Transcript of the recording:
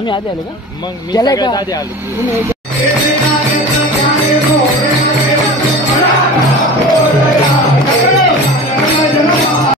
तुम्ही आधी आले का? मग मी केलंय सगळ्यात का? आधी आलो. तुम्ही